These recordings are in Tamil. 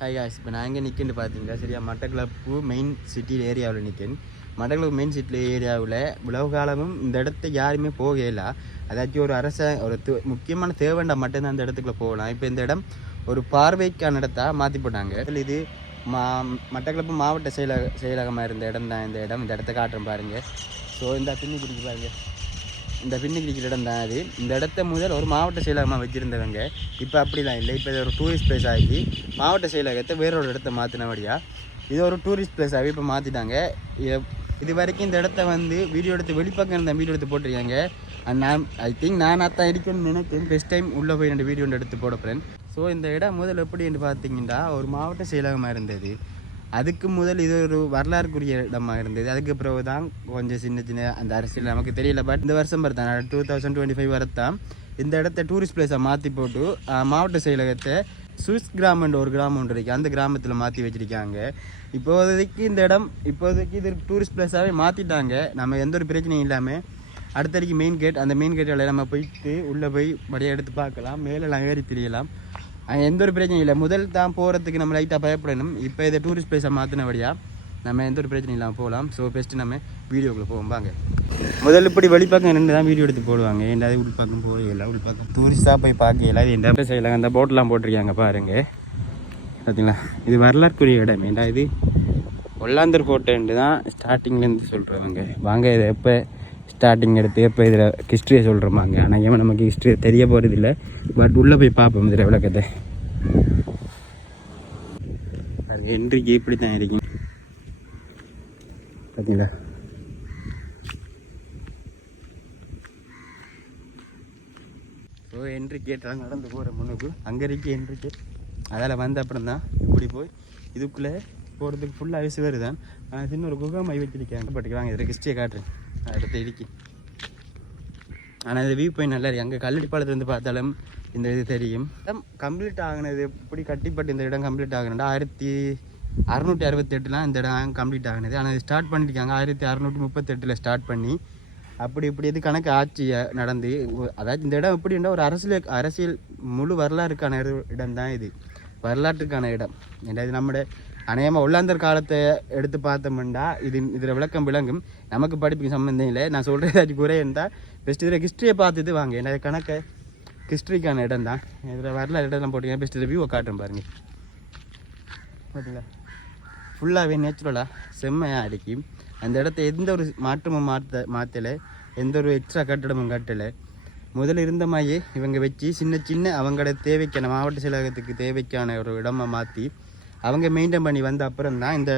ஹாய் காய்ஸ் இப்போ நான் எங்கே நிற்கின்னு பார்த்தீங்களா சரியா மட்டக்களப்பு மெயின் சிட்டி ஏரியாவில் நிற்கேன் மட்டக்களப்பு மெயின் சிட்டி ஏரியாவில் உலக காலமும் இந்த இடத்த யாருமே போகல. அதாச்சும் ஒரு அரச ஒரு முக்கியமான தேவைண்டா மட்டும்தான் அந்த இடத்துக்குள்ள போகலாம். இப்போ இந்த இடம் ஒரு பார்வைக்கான இடத்தா மாற்றி போட்டாங்க. இதுல இது மா மட்டக்களப்பு மாவட்ட செயலக செயலகமாக இருந்த இடம் தான் இந்த இடம். இந்த இடத்த காட்டுறேன் பாருங்கள் ஸோ இந்த பின்னி குடிக்கு பாருங்கள் இந்த பின்னி இடம் தான் அது. இந்த இடத்த முதல் ஒரு மாவட்ட செயலகமாக வச்சுருந்தவங்க. இப்போ அப்படிலாம் இல்லை. இப்போ இது ஒரு டூரிஸ்ட் பிளேஸ் ஆகி மாவட்ட செயலகத்தை வேற ஒரு இடத்த மாற்றினபடியா இது ஒரு டூரிஸ்ட் பிளேஸாகவே இப்போ மாற்றிட்டாங்க இது வரைக்கும் இந்த இடத்த வந்து வீடியோ எடுத்து வெளிப்பக்கம் இருந்த வீடியோ எடுத்து போட்டிருக்காங்க. அண்ட் நான் ஐ திங்க் நான் தான் இருக்கணும்னு நினைக்கிறேன் ஃபஸ்ட் டைம் உள்ளே போய் ரெண்டு வீடியோ எடுத்து போட போகிறேன் ஸோ இந்த இடம் முதல் எப்படின்னு பார்த்தீங்கன்னா ஒரு மாவட்ட செயலகமாக இருந்தது. அதுக்கு முதல் இது ஒரு வரலாறுக்குரிய இடமாக இருந்தது. அதுக்கு பிறகு தான் கொஞ்சம் சின்ன சின்ன அந்த அரசியல் நமக்கு தெரியல. பட் இந்த வருஷம் பார்த்தா டூ தௌசண்ட் டுவெண்ட்டி ஃபைவ் வரத்தான். இந்த இடத்த டூரிஸ்ட் பிளேஸை மாற்றி போட்டு மாவட்ட செயலகத்தை சுவிஸ் கிராமன்ற ஒரு கிராமம் ஒன்று இருக்குது அந்த கிராமத்தில் மாற்றி வச்சுருக்காங்க. இப்போதைக்கு இந்த இடம் இப்போதைக்கு இது டூரிஸ்ட் பிளேஸாகவே மாற்றிட்டாங்க நம்ம எந்த ஒரு பிரச்சனையும் இல்லாமல் அடுத்தடிக்கு மெயின் கேட் அந்த மெயின் கேட்டில் நம்ம போயிட்டு உள்ளே போய் மடியாக எடுத்து பார்க்கலாம். மேலெல்லாம் ஏறி திரியலாம். எந்த ஒரு பிரச்சனையும் இல்லை. முதல் தான் போகிறதுக்கு நம்ம லைட்டாக பயப்படணும். இப்போ இதை டூரிஸ்ட் பிளேஸை மாற்றினபடியா நம்ம எந்த ஒரு பிரச்சனையும் இல்லாமல் போகலாம் ஸோ பெஸ்ட்டு நம்ம வீடியோக்குள்ளே போவோம். வாங்க. முதல்ல இப்படி வெளிப்பக்கம் நின்று தான் வீடியோ எடுத்து போடுவாங்க. ஏன்டாவது உள்பக்கம் போகல உள்பக்கம். டூரிஸ்டாக போய் பார்க்க இது எந்த சைடில் அந்த போட்டெலாம் போட்டிருக்காங்க பாருங்க. பார்த்தீங்களா இது வரலாற்றுக்குரிய இடம். ஏண்டா இது? ஒல்லாந்தர் கோட்டைன்ட்டு தான் ஸ்டார்டிங்லேருந்து சொல்கிறவங்க வாங்க இதை எப்போ ஸ்டார்டிங் எடுத்து இப்போ இதில் ஹிஸ்ட்ரியை சொல்கிறோமாங்க ஆனால் ஏன் நமக்கு ஹிஸ்ட்ரி தெரிய போகிறது இல்லை பட் உள்ளே போய் பார்ப்போம் இதில் விளக்கத்தை அது என்ட்ரிக்கு இப்படி தான் இருக்கும் பார்த்தீங்களா ஸோ என்ட்ரி கேட்டாங்க நடந்து போகிற முன்னுக்கு. அங்கே இருக்கு என்ட்ரி கேட் அதில் வந்த அப்புறம் தான் இப்படி போய் இதுக்குள்ளே போகிறதுக்கு ஃபுல்லாக விசுவர் தான் ஆனால் குகாமை வச்சிருக்கேன் குகை மை இதில் ஹிஸ்ட்ரியை காட்டுறேன். அடுத்து இடிக்கி. ஆனால் இந்த வியூ பாயிண்ட் நல்லா இருக்குது அங்கே கல்லடிப்பாளத்துலேருந்து பார்த்தாலும் இந்த இது தெரியும். கம்ப்ளீட் ஆகினது எப்படி கட்டிப்பட்டு இந்த இடம் கம்ப்ளீட் ஆகணும்டா ஆயிரத்தி அறநூற்றி அறுபத்தெட்டுலாம் இந்த இடம் கம்ப்ளீட் ஆகினது. ஆனால் ஸ்டார்ட் பண்ணியிருக்காங்க ஆயிரத்தி அறநூற்றி முப்பத்தெட்டில் ஸ்டார்ட் பண்ணி அப்படி இப்படி இது கணக்கு ஆட்சி நடந்து அதாவது இந்த இடம் எப்படின்னா ஒரு அரசியல் அரசியல் முழு வரலாறுக்கான இடம் தான் இது. வரலாற்றுக்கான இடம். ஏன்னா இது நம்முடைய அநேகமாக உள்ளாந்தர் காலத்தை எடுத்து பார்த்தோம்னா இது இதில் விளக்கம் விளங்கும். நமக்கு படிப்புக்கு சம்மந்தம் இல்லை. நான் சொல்கிறது ஏதாச்சும் குறை இருந்தால் பெஸ்ட் இதில் ஹிஸ்ட்ரியை பார்த்துட்டு வாங்க. ஏன்னா கணக்கு ஹிஸ்ட்ரிக்கான இடம் தான் இதில் வரலாறு இடம்லாம் போட்டிங்கன்னா பெஸ்ட் ரிவ்யூவை காட்டுறேன் பாருங்க. பார்த்தீங்களா ஃபுல்லாகவே நேச்சுரலாக செம்மையாக அடிக்கி அந்த இடத்த எந்த ஒரு மாற்றமும் மாற்ற மாற்றலை எந்த ஒரு எக்ஸ்ட்ரா கட்டடமும் கட்டலை. முதல்ல இருந்த மாதிரியே இவங்க வச்சு சின்ன சின்ன அவங்களோட தேவைக்கான மாவட்ட செயலகத்துக்கு தேவைக்கான ஒரு இடமாக மாற்றி அவங்க மெயின்டைன் பண்ணி வந்த அப்புறம் தான் இந்த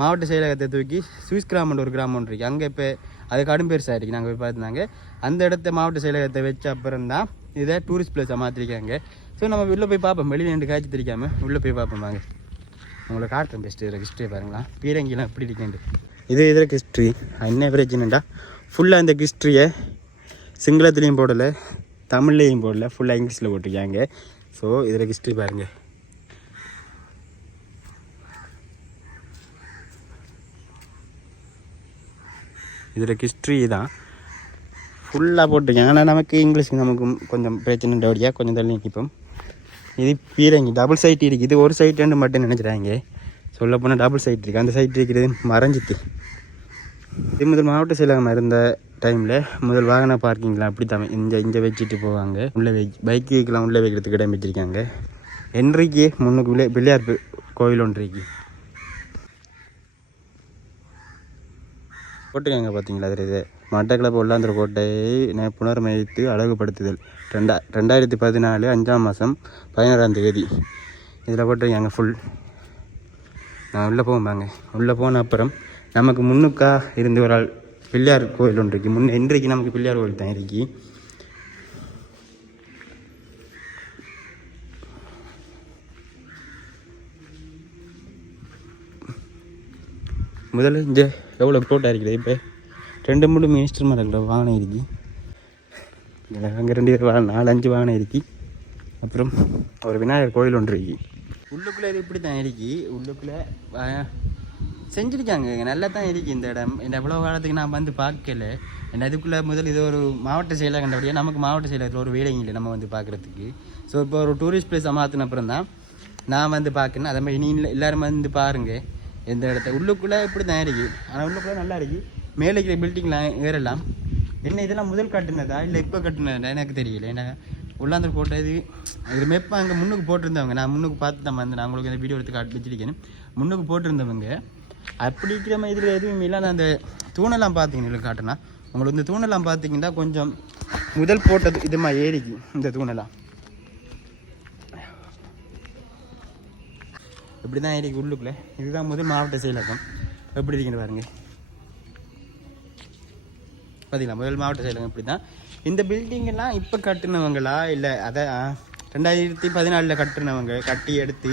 மாவட்ட செயலகத்தை தூக்கி சுவிஸ் கிராமம்னு ஒரு கிராமம் ஒன்று இருக்குது அங்கே இப்போ அது கடும் பெருசாக இருக்குது நாங்கள் போய் பார்த்துருந்தாங்க அந்த இடத்த மாவட்ட செயலகத்தை வச்ச அப்புறம் தான் இதை டூரிஸ்ட் பிளேஸாக மாற்றிருக்காங்க ஸோ நம்ம உள்ளே போய் பார்ப்போம். வெளியே ரெண்டு காய்ச்சி தெரிக்காமல் உள்ளே போய் பார்ப்போம் வாங்க. உங்களை காட்டுறேன் பெஸ்ட்டு இதில் ஹிஸ்ட்ரி பாருங்களா பீரங்கிலாம் எப்படி இருக்கேன் இது இதில் ஹிஸ்ட்ரி என்ன பிரச்சனைண்டா ஃபுல்லாக இந்த ஹிஸ்ட்ரியை சிங்களத்துலேயும் போடலை தமிழ்லேயும் போடல. ஃபுல்லாக இங்கிலீஷில் போட்டிருக்காங்க. ஸோ இதில் ஹிஸ்ட்ரி பாருங்கள் இதில் ஹிஸ்ட்ரி தான். ஃபுல்லாக போட்டிருக்காங்க. ஆனால் நமக்கு இங்கிலீஷ் நமக்கு கொஞ்சம் பிரச்சனை டவுடியாக கொஞ்சம் தள்ளி நிற்கிப்போம். இது பீரங்கி. டபுள் சைட் இருக்குது இது ஒரு சைட்டுன்னு மட்டும் நினச்சிடாங்க சொல்ல போனால் டபுள் சைட் இருக்குது அந்த சைட் இருக்கிறது மறைஞ்சிட்டு. இது முதல் மாவட்ட செயலகம் இருந்த டைமில் முதல் வாகன பார்க்கிங்லாம் அப்படி தான் இங்கே இங்கே வச்சுட்டு போவாங்க. உள்ளே வை பைக்குக்கெலாம் உள்ளே வைக்கிறதுக்கு இடம் வச்சுருக்காங்க. என்றைக்கு முன்னுக்கு விளையா பிள்ளையார் பி- கோயில் ஒன்றைக்கு கோட்டைங்க பார்த்தீங்களா தெரியுது இது? மட்டக்களப்பு உள்ளாந்திர கோட்டையை நே- அழகுபடுத்துதல். ரெண்டா ரெண்டாயிரத்தி பதினாலு அஞ்சாம் மாதம் பதினாறாம் தேதி. இதில் போட்டிருக்காங்க ஃபுல் நான் உள்ளே போகும்பாங்க உள்ளே போன அப்புறம் நமக்கு முன்னுக்கா இருந்து ஒரு ஆள் பிள்ளையார் கோயில் ஒன்று இருக்கு. முன்ன இன்றைக்கு நமக்கு பிள்ளையார் கோயில் தான் இருக்கு. முதல்ல இங்கே எவ்வளோ கோட்டை இருக்குது இப்போ? ரெண்டு மூணு மினிஸ்டர் மரங்கள வாகனம் இருக்கு. இதில் அங்கே ரெண்டு பேர் வாகனம் நாலு அஞ்சு வாகனம் இருக்கு. அப்புறம் ஒரு விநாயகர் கோயில் ஒன்று இருக்கு. உள்ளுக்குள்ளே இப்படி தான் இருக்கு. உள்ளுக்குள்ளே வ- செஞ்சுருக்காங்க. நல்லா தான் இருக்கு. இந்த இடம் இந்த எவ்வளோ காலத்துக்கு நான் வந்து பார்க்கல. என்ன இதுக்குள்ளே முதல் இது ஒரு மாவட்ட செயலாக கண்டபடியாக நமக்கு மாவட்ட செயலகத்தில் ஒரு வேலையும் இல்லை நம்ம வந்து பார்க்குறதுக்கு. ஸோ இப்போ ஒரு டூரிஸ்ட் பிளேஸ் மாற்றின அப்புறம் தான் நான் வந்து பார்க்கணும். அதே மாதிரி நீ எல்லாரும் வந்து பாருங்க. எந்த இடத்த. உள்ளுக்குள்ளே இப்படி தான் இருக்குது ஆனால் உள்ளுக்குள்ளே நல்லா இருக்குது மேலே இருக்கிற பில்டிங்லாம் ஏறலாம். என்ன இதெல்லாம் முதல் கட்டினதா? இல்லை இப்போ கட்டுனதா? எனக்கு தெரியல. ஏன்னா உள்ளாந்து போட்டது இது மெப்ப அங்கே முன்னுக்கு போட்டிருந்தவங்க. நான் முன்னுக்கு பார்த்து தான் வந்து நான் உங்களுக்கு இந்த வீடியோ எடுத்து காட்டி வச்சிருக்கேன். முன்னுக்கு போட்டிருந்தவங்க அப்படி இருக்கிற மாதிரி இதில் எதுவும் இல்லை அந்த தூணெல்லாம் பார்த்தீங்கன்னா காட்டினா. உங்களுக்கு இந்த தூணெல்லாம் பார்த்தீங்கன்னா கொஞ்சம் முதல் போட்டது இது மாதிரி ஏறிக்கு இந்த தூணெல்லாம். இப்படி தான் ஏரிக்கு உள்ளுக்குள்ளே. இதுதான் முதல் மாவட்ட செயலகம். எப்படி இருக்குன்னு பாருங்க. பார்த்தீங்களா முதல் மாவட்ட செயலகம் இப்படி தான் இந்த பில்டிங்கெல்லாம் இப்போ கட்டுனவங்களா? இல்லை அதை ரெண்டாயிரத்தி பதினாலில் கட்டுனவங்க கட்டி எடுத்து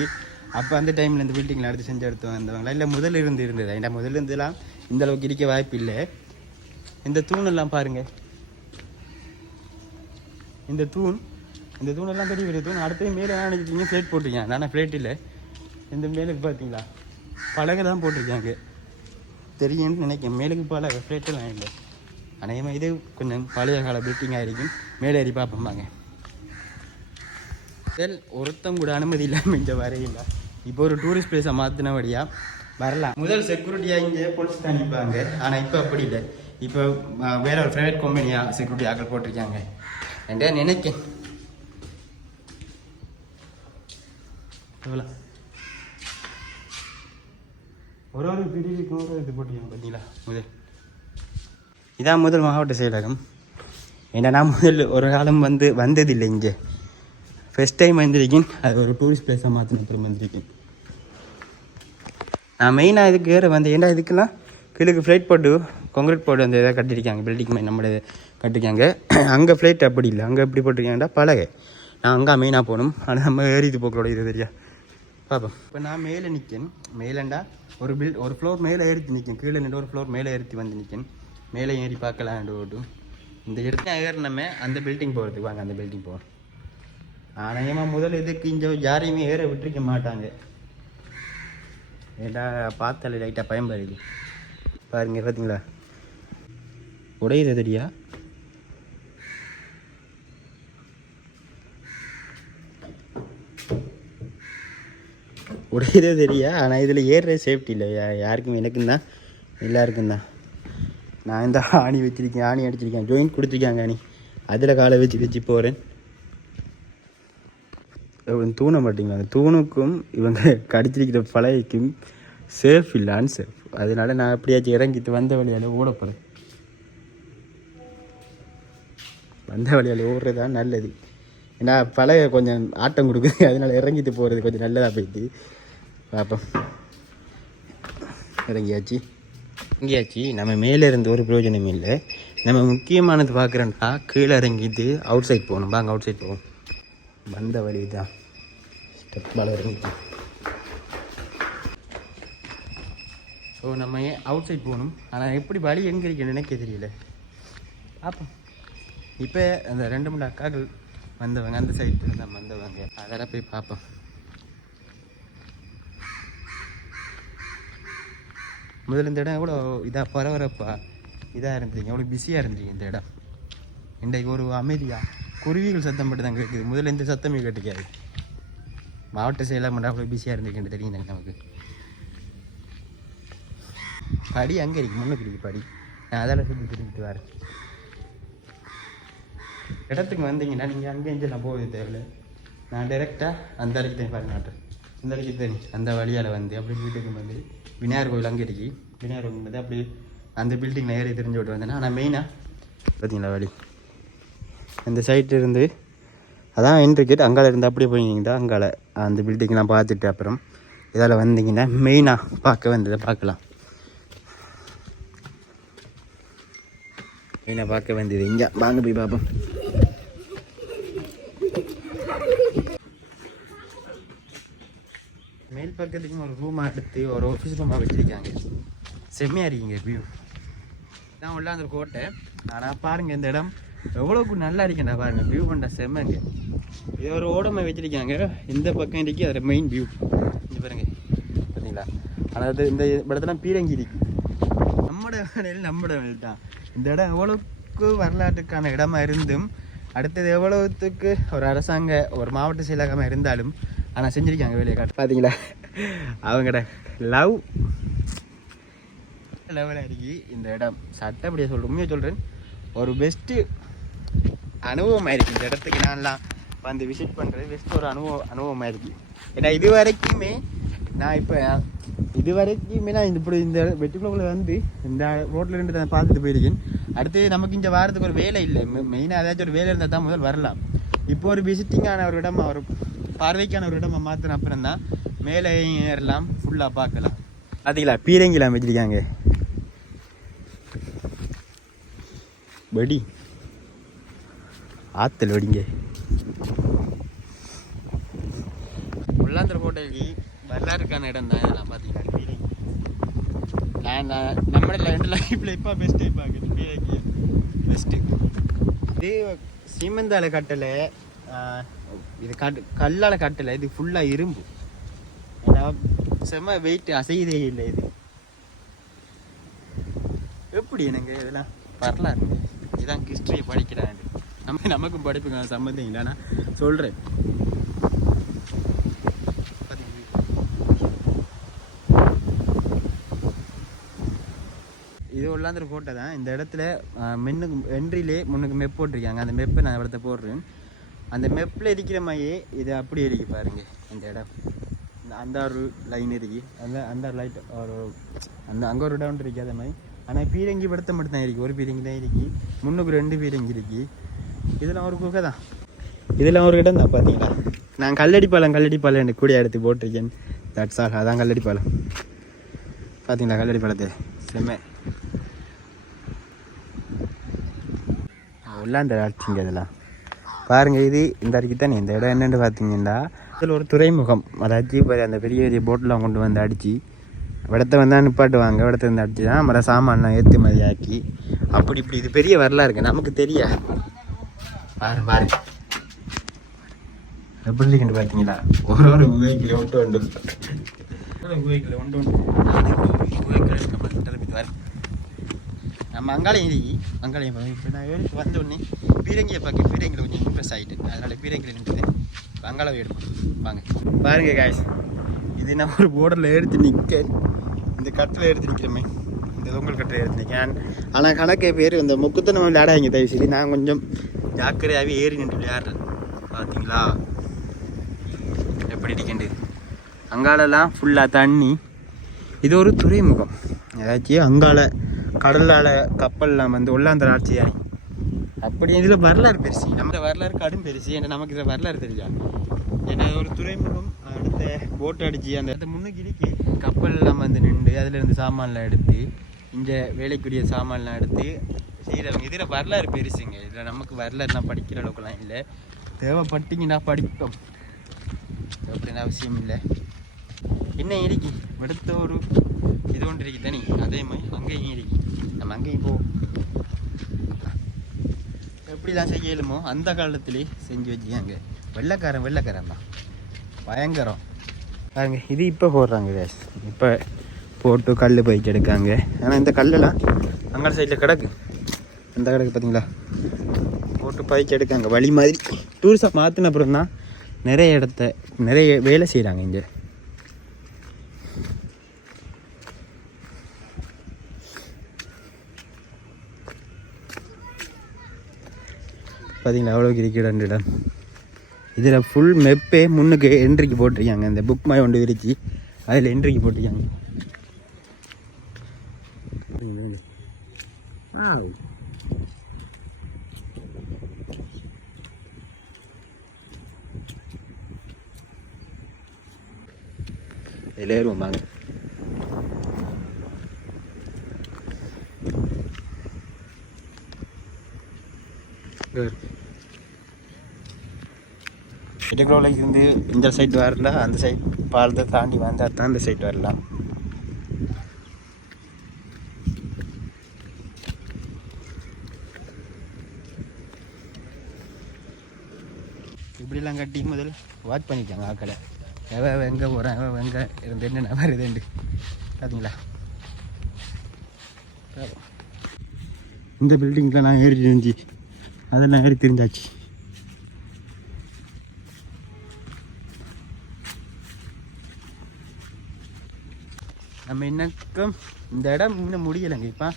அப்போ அந்த டைமில் இந்த பில்டிங்கில் எடுத்து செஞ்சு எடுத்து வந்தவங்களா? இல்லை முதல் இருந்து இருந்ததா? ஏன்னா முதல்ல இருந்துலாம் இந்த அளவுக்கு இருக்க வாய்ப்பு இல்லை. இந்த தூணெல்லாம் பாருங்க. இந்த தூண் இந்த தூணெல்லாம் பெரிய பெரிய தூண். அடுத்து மேலே என்ன நினைச்சிருக்கீங்க ஃப்ளேட் போட்டிருக்கேன் ஆனால் ஃப்ளேட் இல்லை. இந்த மேலுக்கு பார்த்தீங்களா? பழக தான் போட்டிருக்காங்க. தெரியும்னு நினைக்கிறேன். மேலுக்கு பலகை ஃப்ளேட்டெல்லாம் இல்லை. அநேகமாக இது கொஞ்சம் பழைய கால பில்டிங்காக இருக்கும். மேலே ஏறி பார்ப்போம்பாங்க செல் ஒருத்தம் கூட அனுமதி இல்லாமல் இங்கே வரையில. இப்போ ஒரு டூரிஸ்ட் பிளேஸை மாற்றினபடியா வரலாம். முதல் செக்யூரிட்டியாக இங்கே போலீஸ் தான் நிற்பாங்க ஆனால் இப்போ அப்படி இல்லை. இப்போ வேற ஒரு ப்ரைவேட் கம்பெனியாக செக்யூரிட்டி ஆக்கள் போட்டிருக்காங்க. என்றே நினைக்கேன் எவ்வளோ ஒரு ஒரு பிரிவுக்கும் ஒரு இது போட்டிருக்காங்க பார்த்தீங்களா முதல். இதான் முதல் மாவட்ட செயலகம். ஏன்னா நான் முதல் ஒரு காலம் வந்து வந்ததில்லை இங்கே. ஃபஸ்ட் டைம் வந்திருக்கேன். அது ஒரு டூரிஸ்ட் பிளேஸாக மாற்றின அப்புறம் வந்திருக்கேன். நான் மெயினாக இதுக்கு வேறு வந்து ஏன்டா இதுக்கெல்லாம்? கீழுக்கு ஃப்ளைட் போட்டு கான்க்ரீட் போட்டு அந்த இதை கட்டியிருக்காங்க. பில்டிங் மாதிரி நம்மளோட கட்டிருக்காங்க அங்கே ஃப்ளைட் அப்படி இல்லை. அங்கே எப்படி போட்டிருக்காங்கடா? பழக நான் அங்கே மெயினாக போகணும். ஆனால் நம்ம ஏறிது போக்கோட இது தெரியா? பார்ப்போம் இப்போ நான் மேலே நிற்கேன் மேலேண்டா ஒரு பில் ஒரு ஃப்ளோர் மேலே ஏறித்து நிற்கேன் கீழே நின்று ஒரு ஃப்ளோர் மேலே ஏறித்து வந்து நிற்கேன் மேலே ஏறி பார்க்கலாம் ஓட்டும் இந்த இடத்துல ஏறினமே அந்த பில்டிங் போகிறதுக்கு வாங்க அந்த பில்டிங் போகிறோம் ஆனால் முதல் இதுக்கு இங்கே யாரையுமே ஏற விட்டுருக்க மாட்டாங்க. ஏடா பார்த்தாலே லைட்டாக பயன்படுது. பாருங்க பார்த்தீங்களா உடையுது தெரியா உடையதே தெரியா ஆனால் இதில் ஏறுற சேஃப்டி இல்லை. யா யாருக்கும் எனக்கும் தான் எல்லாருக்கும் தான் நான் இந்த ஆணி வச்சிருக்கேன் ஆணி அடிச்சிருக்கேன் ஜாயின் கொடுத்துருக்காங்க ஆணி. அதில் காலை வச்சு வச்சு போகிறேன் இவன் தூண மாட்டீங்களா? அந்த தூணுக்கும் இவங்க கடிச்சிருக்கிற பழையக்கும் சேஃப் இல்லை அன்சேஃப் அதனால நான் எப்படியாச்சும் இறங்கிட்டு வந்த வழியால் ஓட போகிறேன் வந்த வழியால் ஓடுறது தான் நல்லது. ஏன்னா பழைய கொஞ்சம் ஆட்டம் கொடுக்குது. அதனால் இறங்கிட்டு போகிறது கொஞ்சம் நல்லதாக போயிட்டு. பார்ப்போம் இறங்கியாச்சு. இறங்கியாச்சு. நம்ம மேலே இருந்து ஒரு பிரயோஜனம் இல்லை. நம்ம முக்கியமானது பார்க்குறோம்னா கீழே இறங்கிட்டு அவுட் சைட் போகணும். வாங்க அவுட் சைட் போவோம். வந்த வழி தான் ஸ்டெப் மேலே இறங்கிட்டு ஸோ நம்ம ஏன் அவுட் சைட் போகணும். ஆனால் எப்படி வழி எங்கே இருக்கு நினைக்க தெரியல. பார்ப்போம் இப்போ அந்த ரெண்டு மூணு அக்காக்கள் வந்தவங்க அந்த சைடு தான் வந்தவங்க. அதெல்லாம் போய் பார்ப்போம் முதல்ல இந்த இடம் எவ்வளோ இதாக பரபரப்பா? இதாக இருந்தீங்க எவ்வளோ பிஸியாக இருந்தீங்க இந்த இடம்? இன்றைக்கு ஒரு அமைதியாக குருவிகள் சத்தம் மட்டும் தான் கேட்குது. முதல்ல எந்த சத்தமே கேட்டுக்காது மாவட்ட செயலாக மட்டும் அவ்வளோ பிஸியாக இருந்திருக்குன்னு தெரியும் நமக்கு. படி அங்கே இருக்கு. முன்னுக்கு இருக்கு படி. நான் அதெல்லாம் சுற்றி திரும்பிட்டு வரேன். இடத்துக்கு வந்தீங்கன்னா நீங்கள் அங்கே இங்கே நான் போகுது தேவையில்ல. நான் டைரெக்டாக அந்த அறைக்கு தான் பாருங்க நாட்டு இந்த அளவுக்கு தெரியும் அந்த வழியால் வந்து அப்படி வீட்டுக்கு வந்து விநாயகர் கோயில் அங்கே இருக்கு. விநாயகர் கோயில் வந்து அப்படி அந்த பில்டிங்கில் ஏறி தெரிஞ்சு விட்டு வந்தேன்னா ஆனால் மெயினாக பார்த்தீங்களா வழி? இந்த சைட்டு இருந்து அதான் என்ட்ரிகேட் அங்கால இருந்து அப்படியே போயிருந்தீங்கன்னா அங்கால அந்த பில்டிங்லாம் பார்த்துட்டு அப்புறம் இதால் வந்தீங்கன்னா மெயினாக பார்க்க வந்ததை பார்க்கலாம். மெயினாக பார்க்க வந்தது இங்கே. வாங்க போய் பார்ப்போம் மேல் பக்கத்துக்கு ஒரு ரூமாக எடுத்து ஒரு ஆஃபீஸ் ரூமாக வச்சுருக்காங்க செம்மையாக இருக்கீங்க வியூ இதான் உள்ள அந்த கோட்டை ஆனால் பாருங்கள் இந்த இடம் எவ்வளோக்கு நல்லா இருக்கேன்டா பாருங்கள் வியூ பண்ண செம்மங்க இது ஒரு ஓடமை வச்சுருக்காங்க இந்த பக்கம் இருக்கு அதோட மெயின் வியூ இது பாருங்க பார்த்தீங்களா அதாவது இந்த இடத்துல பீரங்கி இருக்கு நம்மட வேலையில் நம்மட வேலை தான் இந்த இடம் எவ்வளோக்கு வரலாற்றுக்கான இடமா இருந்தும் அடுத்தது எவ்வளோத்துக்கு ஒரு அரசாங்க ஒரு மாவட்ட செயலகமாக இருந்தாலும் ஆனால் செஞ்சுருக்காங்க வேலையை காட்டு பார்த்தீங்களா அவங்கட லவ். லெவலில் இருக்கு இந்த இடம் சட்டப்படியாக சொல்கிறேன் உண்மையாக சொல்கிறேன் ஒரு பெஸ்ட்டு அனுபவமாக இருக்குது இந்த இடத்துக்கு. நான்லாம் வந்து விசிட் பண்ணுறது பெஸ்ட் ஒரு அனுபவம் அனுபவமாக இருக்குது ஏன்னா இது வரைக்குமே நான் இப்போ இது வரைக்குமே நான் இந்த இப்படி இந்த வெட்டிக்குள்ள வந்து இந்த ரோட்டில் இருந்து நான் பார்த்துட்டு போயிருக்கேன். அடுத்து நமக்கு இந்த வாரத்துக்கு ஒரு வேலை இல்லை. மெயினாக ஏதாச்சும் ஒரு வேலை இருந்தால் தான் முதல் வரலாம். இப்போ ஒரு விசிட்டிங்கான ஒரு இடமா ஒரு பார்வைக்கான ஒரு இடமா மாற்றின அப்புறம் தான் மேலே ஏறலாம் ஃபுல்லாக பார்க்கலாம். பார்த்தீங்களா பீரங்கிலாம் வச்சிருக்காங்க. வெடி. ஆத்தல் வெடிங்க. உள்ளாந்தர ஹோட்டலுக்கு வரலாறுக்கான இடம் தான் இதெல்லாம் பார்த்தீங்கன்னா பீரங்கி. நான் நம்மளோட ரெண்டு லைஃப்பில் இப்போ பெஸ்ட்டு பார்க்குது பீரங்கி. பெஸ்ட்டு இது சீமந்தால கட்டலை இது கட்டு கல்லால் கட்டலை இது ஃபுல்லாக இரும்பு. செம்ம வெயிட் அசையதே இல்லை இது எப்படி எனக்கு இதெல்லாம் வரலாறு இதான் ஹிஸ்ட்ரியை படிக்கிறாங்க நம்ம நமக்கும் படிப்புக்கான சம்மந்தம் இல்லைன்னா சொல்கிறேன் இது உள்ளாந்துற ஃபோட்டோ தான். இந்த இடத்துல மென்னுக்கு என்ட்ரிலே முன்னுக்கு மெப் போட்டிருக்காங்க. அந்த மெப்பை நான் இடத்த போடுறேன். அந்த மெப்பில் இருக்கிற மாதிரியே இது அப்படி இருக்கு பாருங்கள் இந்த இடம். அந்த ஒரு லைன் இருக்கு. அந்த அந்த லைட் ஒரு அந்த அங்கே ஒரு டவுன் இருக்கு அதே மாதிரி. ஆனால் பீரங்கி படத்தை மட்டும் தான் இருக்கு. ஒரு பீரங்கி தான் இருக்கு. முன்னுக்கு ரெண்டு பீரங்கி இருக்கு. இதெல்லாம் ஒரு குகை தான். இதெல்லாம் ஒரு இடம் தான் பார்த்தீங்களா நான் கல்லடி பாலம் கல்லடி பாலம் எனக்கு கூடிய எடுத்து போட்டிருக்கேன். தட்ஸ் ஆல் அதான் கல்லடி பாலம். பார்த்தீங்களா கல்லடி பாலத்தை? செம்ம. உள்ளாந்த ஆட்சிங்க இதெல்லாம். பாருங்க இது இந்த அடிக்கு தானே? இந்த இடம் என்னென்னு பார்த்தீங்கன்னா இதில் ஒரு துறைமுகம். அதாச்சு இப்போ அந்த பெரிய பெரிய போட்டெலாம் கொண்டு வந்து அடித்து இடத்த வந்தால் நிப்பாட்டுவாங்க. இடத்த வந்து அடிச்சு தான் மர சாமான்லாம் ஏற்றுமதி ஆக்கி அப்படி இப்படி இது பெரிய வரலாறு இருக்குது நமக்கு தெரியா பாரு பாரு. எப்படி இருக்குன்னு பார்த்தீங்களா ஒரு ஒரு உகைக்கில் ஒன்று ஒன்று. உகைக்கில் ஒன்று ஒன்று நம்ம கிளம்பி வர நம்ம அங்காளையும் அங்காளையும் இப்போ நான் பீரங்கியை பார்க்க பீரங்கியில் கொஞ்சம் இம்ப்ரெஸ் ஆகிட்டு அதனால் பீரங்கியில் நின்றுது அங்காளவை எடுப்போம். வாங்க. பாருங்க காய்ஸ் இது நான் ஒரு போர்டரில் எடுத்து நிற்க இந்த கட்டில் எடுத்து நிற்கிறமே இந்த தொங்கல் கட்டில் எடுத்து நிற்கிறேன் ஆனால் கணக்கே பேர் இந்த முக்குத்தனை விளையாடாங்க தயவு செய்து நான் கொஞ்சம் ஜாக்கிரதையாகவே ஏறி நின்று விளையாடுறேன். பார்த்தீங்களா எப்படி இருக்கின்றது அங்காலெல்லாம் ஃபுல்லாக தண்ணி. இது ஒரு துறைமுகம். ஏதாச்சும் அங்கால கடலால் கப்பல்லாம் வந்து உள்ளாந்தர ஆட்சியாரி அப்படி இதில் வரலாறு பெருசு. நம்ம வரலாறு கடும் பெருசு. ஏன்னா நமக்கு இதில் வரலாறு தெரியா ஏன்னா ஒரு துறைமுகம் அடுத்த போட் அடிச்சு அந்த அடுத்த முன்னுக்கிடிக்கு இருக்கு கப்பல்லாம் வந்து நின்று அதில் இருந்து சாமான்லாம் எடுத்து இங்கே வேலைக்குரிய சாமான்லாம் எடுத்து செய்கிறவங்க இதில் வரலாறு பெருசுங்க. இதில் நமக்கு வரலாறுலாம் படிக்கிற அளவுக்குலாம் இல்லை. தேவைப்பட்டீங்கன்னா படிப்போம். அப்படின்னு அவசியம் இல்லை. என்ன இருக்கு அடுத்த ஒரு இது ஒன்று இருக்கு தனி. அதே மாதிரி அங்கேயும் இருக்கு நம்ம அங்கேயும் போ. எப்படிலாம் செய்ய அந்த காலத்திலே செஞ்சு வச்சுக்காங்க. வெள்ளைக்காரன் வெள்ளைக்காரன் தான். பயங்கரம். பாருங்க இது இப்போ போடுறாங்க கேஸ் இப்போ போட்டு கல் போயிட்டு எடுக்காங்க. ஆனால் இந்த கல்லெல்லாம் அங்கே சைடில் கிடக்கு. அந்த கிடக்கு பார்த்தீங்களா போட்டு பயிற்சி எடுக்காங்க. வழி மாதிரி டூரிஸ்டாக மாற்றின அப்புறம் தான் நிறைய இடத்த நிறைய வேலை செய்கிறாங்க இங்கே. பார்த்தீங்களா அவ்வளோ கிரிக்கெட் ரெண்டு இடம் இதில் ஃபுல் மெப்பே முன்னுக்கு என்ட்ரிக்கு போட்டிருக்காங்க. இந்த புக் மாதிரி ஒன்று விரிச்சு அதில் என்ட்ரிக்கு போட்டிருக்காங்க. இதில் ஏறுவோம் வாங்க இடக்குள்ள இருந்து இந்த சைடு வரல அந்த சைடு பாலத்தை தாண்டி வந்தால் தான் அந்த சைடு வரலாம். இப்படிலாம் கட்டி முதல்ல வாட்ச் பண்ணிக்காங்க ஆக்களை எவ வெங்க எங்கே எவன் எவ எங்கே இருந்து என்னென்ன வருதுண்டு பார்த்தீங்களா இந்த பில்டிங்கில் நான் ஏறி தெரிஞ்சு அதெல்லாம் ஏறி தெரிஞ்சாச்சு. நம்ம இன்னக்கும் இந்த இடம் இன்னும் முடியலைங்க. இப்போ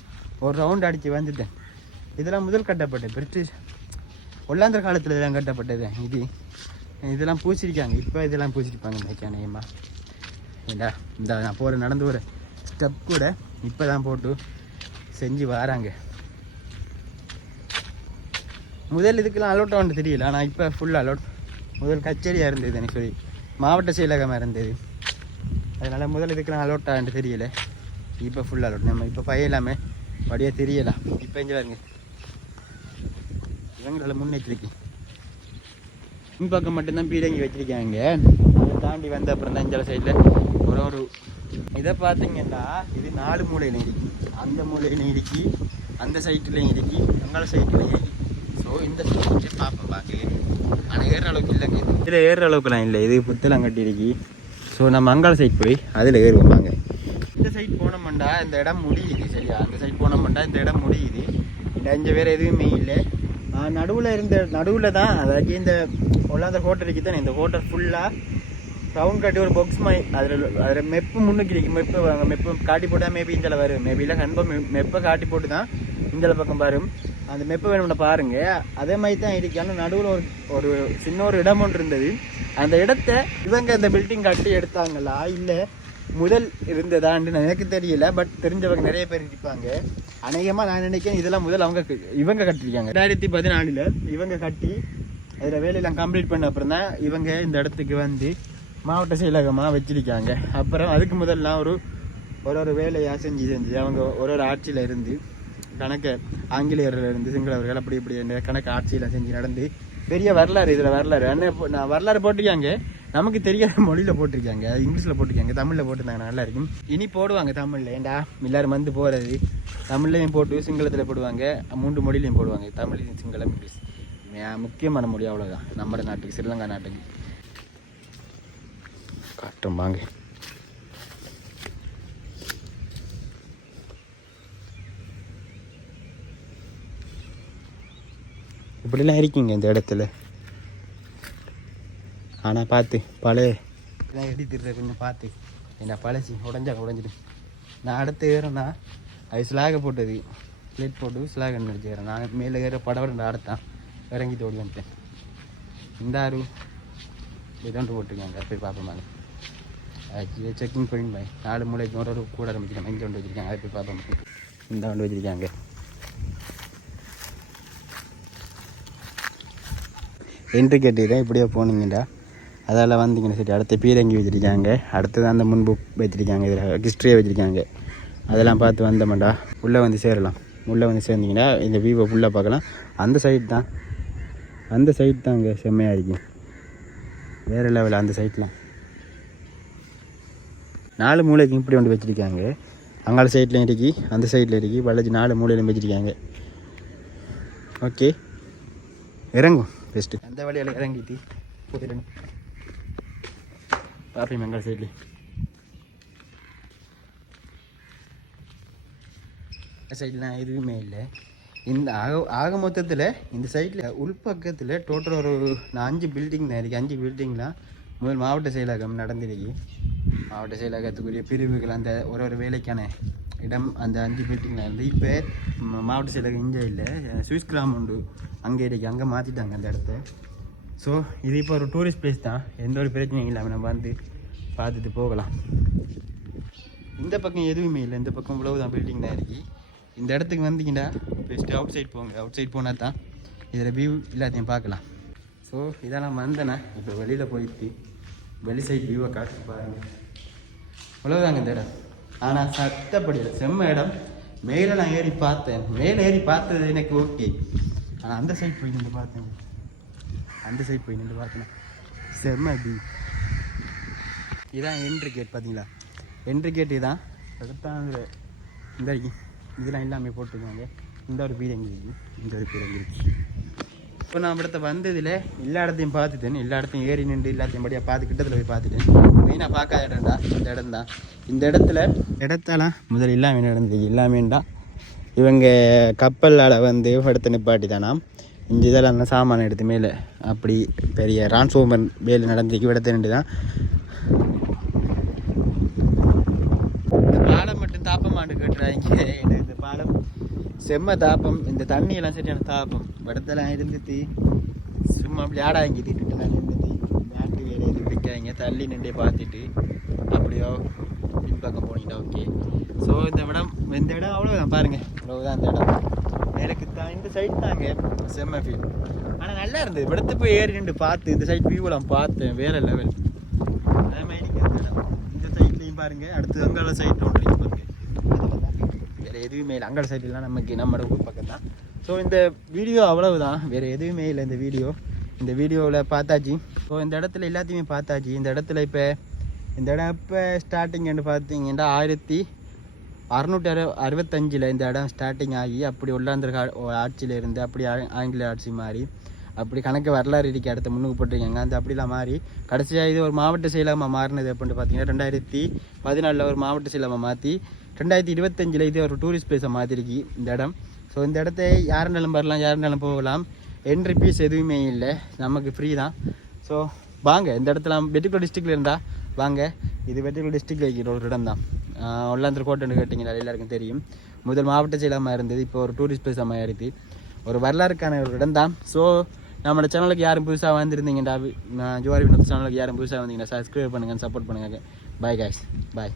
ஒரு ரவுண்ட் அடித்து வந்துட்டேன் இதெல்லாம் முதல் கட்டப்பட்டது. பிரிட்டிஷ் ஒல்லாந்தர் காலத்தில் இதெல்லாம் கட்டப்பட்டது. இது இதெல்லாம் பூச்சிருக்காங்க இப்போ இதெல்லாம் பூச்சிருப்பாங்க நினைக்கிறேன் அநேகமாக ஏண்டா இந்த நான் போகிற நடந்து ஒரு ஸ்டெப் கூட இப்போ தான் போட்டு செஞ்சு வராங்க. முதல் இதுக்கெல்லாம் அலோட் ஆண்டு தெரியல. ஆனால் இப்போ ஃபுல் அலோட் முதல் கச்சேரியாக இருந்தது எனக்கு சொல்லி மாவட்ட செயலகமாக இருந்தது. அதனால் முதல் இதுக்கெல்லாம் அலோட் ஆண்டு தெரியல. இப்போ ஃபுல் அலோட் நம்ம இப்போ பையலாமே வழியாக தெரியலாம் இப்போ எங்கே பாருங்க. இவங்களோட முன்னெச்சரிக்கை பின்பக்கம் மட்டும்தான் பீரங்கி வச்சிருக்காங்க. அதை தாண்டி வந்த அப்புறம் தான் இந்த சைடில் ஒரு ஒரு இதை பார்த்தீங்கன்னா இது நாலு மூலையில் இருக்கு. அந்த மூலையில் இருக்கு. அந்த சைட்லையும் இருக்கு. அங்கால சைட்லையும் இருக்கு. ஸோ இந்த சைட்டு பார்ப்போம் பார்க்க ஆனால் ஏறுற அளவுக்கு இல்லைங்க இதில் ஏறுற அளவுக்குலாம் இல்லை. இது புத்தெல்லாம் கட்டி இருக்கு ஸோ நம்ம அங்காள சைட் போய் அதில் ஏறுவோம் வாங்க இந்த சைட் போனோம்டா இந்த இடம் முடியுது சரியா? அந்த சைட் போனோம்டா இந்த இடம் முடியுது. இந்த அஞ்சு வேறு எதுவுமே இல்லை. நடுவில் இருந்த நடுவில் தான் அதாவது இந்த ஒல்லாந்த ஹோட்டல் இருக்குது தானே இந்த ஹோட்டல் ஃபுல்லாக ரவுண்ட் கட்டி ஒரு பாக்ஸ் மாதிரி அதில் அதில் மெப்பு முன்னுக்கு இருக்கு மெப்பு வாங்க மெப்பு காட்டி போட்டால் மேபி இந்த வரும். மேபிலாம் கன்ஃபார்ம் மெப்பை காட்டி போட்டு தான் இந்த பக்கம் வரும். அந்த மெப்பு வேணும்னா பாருங்கள் அதே மாதிரி தான் இருக்கு. ஆனால் நடுவில் ஒரு ஒரு சின்ன ஒரு இடம் ஒன்று இருந்தது. அந்த இடத்த இவங்க இந்த பில்டிங் கட்டி எடுத்தாங்களா? இல்லை முதல் இருந்ததான்னு எனக்கு தெரியல பட் தெரிஞ்சவங்க நிறைய பேர் இருப்பாங்க. அநேகமாக நான் நினைக்கிறேன் இதெல்லாம் முதல் அவங்க இவங்க கட்டிருக்காங்க ரெண்டாயிரத்தி பதினாலில் இவங்க கட்டி அதில் வேலையெல்லாம் கம்ப்ளீட் பண்ண அப்புறம் தான் இவங்க இந்த இடத்துக்கு வந்து மாவட்ட செயலகமாக வச்சிருக்காங்க. அப்புறம் அதுக்கு முதல்லாம் ஒரு ஒரு ஒரு வேலையாக செஞ்சு செஞ்சு அவங்க ஒரு ஒரு ஆட்சியில் இருந்து கணக்கு ஆங்கிலேயர்கள் இருந்து சிங்களவர்கள் அப்படி இப்படி கணக்கு ஆட்சியில் செஞ்சு நடந்து பெரிய வரலாறு இதில் வரலாறு. அண்ணன் இப்போ நான் வரலாறு போட்டிருக்காங்க. நமக்கு தெரியாத மொழியில் போட்டிருக்காங்க. இங்கிலீஷில் போட்டிருக்காங்க. தமிழில் போட்டிருந்தாங்க. நல்லா இருக்கும். இனி போடுவாங்க தமிழில். ஏண்டா? எல்லோரும் வந்து போகிறது தமிழ்லையும் போட்டு சிங்களத்தில் போடுவாங்க. மூன்று மொழிலையும் போடுவாங்க. தமிழ் சிங்களம் இங்கிலீஷ். முக்கியமான மொழி அவ்வளோதான் நம்ம நாட்டுக்கு ஸ்ரீலங்கா நாட்டுக்கு. காட்டும் வாங்க. இப்படிலாம் இருக்கீங்க இந்த இடத்துல. ஆனால் பார்த்து பழைய இதெல்லாம் எடுத்துடுற கொஞ்சம் பார்த்து என்ன பழசி? உடஞ்சா உடஞ்சிடு நான் அடுத்து ஏறேன்னா அது ஸ்லாக போட்டது. பிளேட் போட்டு ஸ்லாக் அடிச்சுக்கிறேன் நான் மேலே ஏற படவரண்டு அடுத்தான் இறங்கி தோடி வந்துட்டேன். இந்த ஆறு இதோண்டு போட்டிருக்காங்க போய் பார்ப்போம் செக்கிங் பாயிண்ட் பாய் நாலு மூளைக்கு ஒரு கூட ஆரம்பிச்சிருக்காங்க. இங்கே ஒன்று வச்சிருக்காங்க. அதை போய் பார்ப்போம். இந்த ஒன்று வச்சிருக்காங்க. என்ட்ரி கேட்டு இப்படியே போனீங்கடா. அதால் வந்தீங்கன்னா சரி. அடுத்த பீரங்கி வச்சுருக்காங்க. அடுத்தது அந்த முன்பு வச்சுருக்காங்க. இதில் ஹிஸ்ட்ரியை வச்சுருக்காங்க. அதெல்லாம் பார்த்து வந்தோம்டா. உள்ளே வந்து சேரலாம். உள்ளே வந்து சேர்ந்தீங்கன்னா இந்த வியூவை ஃபுல்லாக பார்க்கலாம். அந்த சைட் தான். அந்த சைட் தான் அங்கே செம்மையாக இருக்கும் வேறு லெவலில் அந்த சைட்லாம் நாலு மூலைக்கும் இப்படி ஒன்று வச்சுருக்காங்க. அங்கால சைட்லையும் இருக்கி. அந்த சைடில் இருக்கி. வளைச்சி நாலு மூலையிலும் வச்சுருக்காங்க. ஓகே இறங்கும். அந்த வழியில் இறங்கிட்டு போயிடணும் பார்ப்போம் எங்கள் சைட்லேயும் சைட்லாம் எதுவுமே இல்லை. இந்த ஆக ஆக மொத்தத்தில் இந்த சைடில் உள்பக்கத்தில் டோட்டல் ஒரு நான் அஞ்சு பில்டிங் தான். இருக்குது அஞ்சு பில்டிங்லாம் முதல் மாவட்ட செயலகம் நடந்திருக்கு. மாவட்ட செயலகத்துக்குரிய பிரிவுகள் அந்த ஒரு ஒரு வேலைக்கான இடம் அந்த அஞ்சு பில்டிங்கில் இருந்து இப்போ மாவட்ட செயலகம் இங்கே இல்லை. சுவிஸ் கிராம் உண்டு. அங்கே இடைக்கு அங்கே மாற்றிட்டாங்க அந்த இடத்த. ஸோ இது இப்போ ஒரு டூரிஸ்ட் பிளேஸ் தான். எந்த ஒரு பிரச்சனையும் இல்லாமல் நம்ம வந்து பார்த்துட்டு போகலாம். இந்த பக்கம் எதுவுமே இல்லை. இந்த பக்கம் இவ்வளவு தான் பில்டிங் தான் இருக்குது இந்த இடத்துக்கு வந்தீங்கன்னா பெஸ்ட்டு அவுட் சைட் போங்க. அவுட் சைட் போனால் தான் இதில் வியூ எல்லாத்தையும் பார்க்கலாம். ஸோ இதெல்லாம் வந்தேன்னா இப்போ வெளியில் போயிட்டு வெளி சைட் வியூவை காட்டி பாருங்கள் இவ்வளோதாங்க இந்த இடம். ஆனால் சத்தப்படி செம்ம இடம் மேலே நான் ஏறி பார்த்தேன். மேலே ஏறி பார்த்தது எனக்கு ஓகே. ஆனால் அந்த சைட் போய் நின்று பார்த்தேன். அந்த சைட் போய் நின்று பார்த்தேன். செம்ம அப்படி இதான் என்ட்ரி கேட் பார்த்தீங்களா? என்ட்ரி கேட் இதான். அடுத்தாங்க இந்த இதெல்லாம் எல்லாமே போட்டுருக்காங்க இந்த ஒரு பீரங்கி. இந்த ஒரு பீரங்கி. இப்போ நான் இடத்த வந்ததில் எல்லா இடத்தையும் பார்த்துட்டேன். எல்லா இடத்தையும் ஏறி நின்று எல்லாத்தையும் படியாக பார்த்து கிட்டத்தில் போய் பார்த்துட்டேன். மெயினாக பார்க்காத இடம்டா இந்த இடம் தான். இந்த இடத்துல இடத்தெல்லாம் முதல் எல்லாமே நடந்தது. எல்லாமேண்டா இவங்க கப்பலால் வந்து எடுத்து நிப்பாட்டி தானாம் இந்த இதெல்லாம் அந்த சாமான் எடுத்து மேலே அப்படி பெரிய ரான்சோமன் வேலை நடந்துக்கு இடத்த நின்று தான் செம்ம தாப்பம். இந்த தண்ணி எல்லாம் சரியான தாப்பம். படத்தெல்லாம் இருந்துச்சு சும்மா அப்படி ஆடா திட்டு நான் நாட்டு வேலையை இருந்துக்காங்க தள்ளி நின்று பார்த்துட்டு அப்படியோ பின்பக்கம் போனீங்கன்னா ஓகே. ஸோ இந்த இடம் இந்த இடம் அவ்வளோதான் பாருங்கள் அவ்வளோதான் இந்த இடம். எனக்கு தான் இந்த சைடு தாங்க. செம்ம ஃபீல் ஆனால் நல்லா இருந்தது. இடத்து போய் ஏறி நின்று பார்த்து இந்த சைட் வியூவெல்லாம் பார்த்தேன். வேற லெவல் அதே மாதிரி இந்த இடம். இந்த சைட்லையும் பாருங்க. அடுத்து அங்கே சைட் ஒன்று. வேறு எதுவுமே இல்லை. அங்காள சைட்லாம் நமக்கு நம்மளோட ஊர் பக்கம் தான் ஸோ இந்த வீடியோ அவ்வளவுதான். வேறு எதுவுமே இல்லை இந்த வீடியோ இந்த வீடியோவில் பார்த்தாச்சு. ஸோ இந்த இடத்துல எல்லாத்தையுமே பார்த்தாச்சு. இந்த இடத்துல இப்போ இந்த இடம் இப்போ ஸ்டார்டிங்னு பார்த்தீங்கன்னா ஆயிரத்தி அறுநூற்றி அறு அறுபத்தஞ்சில் இந்த இடம் ஸ்டார்டிங் ஆகி அப்படி உள்ளாந்திர ஆட்சியில் இருந்து அப்படி ஆங்கில ஆட்சி மாறி அப்படி கணக்கு வரலாறு இருக்கு. அடுத்த முன்னுக்கு போட்டிருக்காங்க. அந்த அப்படிலாம் மாறி கடைசியாக இது ஒரு மாவட்ட செயலாமல் மாறினது அப்படின்னு பார்த்தீங்கன்னா ரெண்டாயிரத்தி பதினாலில் ஒரு மாவட்ட செயலாமல் மாற்றி ரெண்டாயிரத்தி இருபத்தஞ்சில் இது ஒரு டூரிஸ்ட் பிளேஸை மாற்றிருக்கு இந்த இடம். ஸோ இந்த இடத்த யாருனாலும் வரலாம் யாருனாலும் போகலாம்? என்ட்ரி ஃபீஸ் எதுவுமே இல்லை. நமக்கு ஃப்ரீ தான். ஸோ வாங்க இந்த இடத்துல வெட்டிக்குளம் டிஸ்ட்ரிக்டில் இருந்தால் வாங்க. இது வெட்டிக்குளம் டிஸ்ட்ரிக்டில் இருக்கிற ஒரு இடம் தான். ஒல்லாந்தர் கோட்டைன்னு கேட்டிங்கன்னா எல்லாருக்கும் தெரியும். முதல் மாவட்ட செயலமாக இருந்தது இப்போ ஒரு டூரிஸ்ட் பிளேஸாக ஆயிடுது ஒரு வரலாறுக்கான ஒரு இடம் தான். ஸோ நம்மளோட சேனலுக்கு யாரும் புதுசாக வந்திருந்தீங்கடா? ஜோரி வினோத் சேனலுக்கு யாரும் புதுசாக வந்தீங்கன்னா சப்ஸ்கிரைப் பண்ணுங்கள் சப்போர்ட் பண்ணுங்க. Bye guys bye